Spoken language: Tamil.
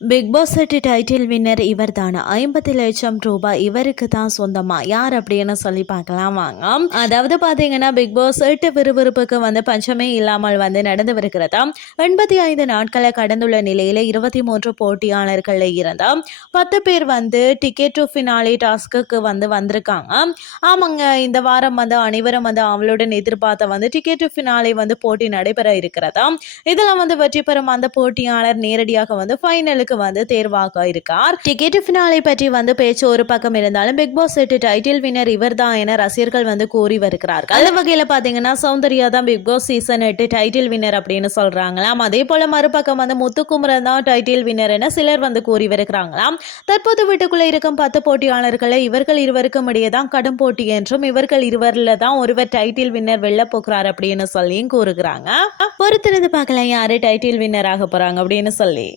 பிக் பாஸ் 8 டைட்டில் வின்னர் இவர் தானா? 50 லட்சம் ரூபாய் இவருக்கு தான் சொந்தமா? யார் அப்படின்னு சொல்லி பார்க்கலாம் வாங்க. அதாவது பாத்தீங்கன்னா பிக் பாஸ் 8 விறுவிறுப்புக்கு பஞ்சமே இல்லாமல் நடந்து வருகிறதா. 85 நாட்களை கடந்துள்ள நிலையில 23 போட்டியாளர்கள் இருந்தா 10 பேர் டிக்கெட் டு ஃபினாலே டாஸ்க்கு வந்திருக்காங்க. ஆமாங்க, இந்த வாரம் அனைவரும் அவளுடன் எதிர்பார்த்த டிக்கெட் டு ஃபினாலே போட்டி நடைபெற இருக்கிறதா. இதெல்லாம் வெற்றி பெறும் அந்த போட்டியாளர் நேரடியாக ஃபைனலுக்கு தேர்வாக இருக்கார். டிக்கெட் ஃபினாலே பற்றி பேச்சு ஒரு பக்கம் இருந்தாலும் பிக் பாஸ் 8 டைட்டில் வின்னர் இவர் தான் என ரசிகர்கள் கூறி வருகிறார்கள். அந்த வகையில பாத்தீங்கன்னா சௌந்தர்யா தான் Bigg Boss season 8 title winner அப்படின்னு சொல்றாங்களாம். அதே போல மறுபக்கம் முத்துக்குமரன் தான் டைட்டில் வின்னர் என சிலர் கூறி வருகிறாங்களாம். தற்போது வீட்டுக்குள்ள இருக்கும் 10 போட்டியாளர்களை இவர்கள் இருவருக்கும் இடையே தான் கடும் போட்டி என்றும் இவர்கள் இருவரில் தான் ஒருவர் டைட்டில் வின்னர் வெல்ல போகிறார் அப்படின்னு சொல்லி கூறுகிறாங்க. பொறுத்திருந்து பார்க்கலாம் யாரு டைட்டில் வின்னர் ஆக போறாங்க அப்படின்னு சொல்லி.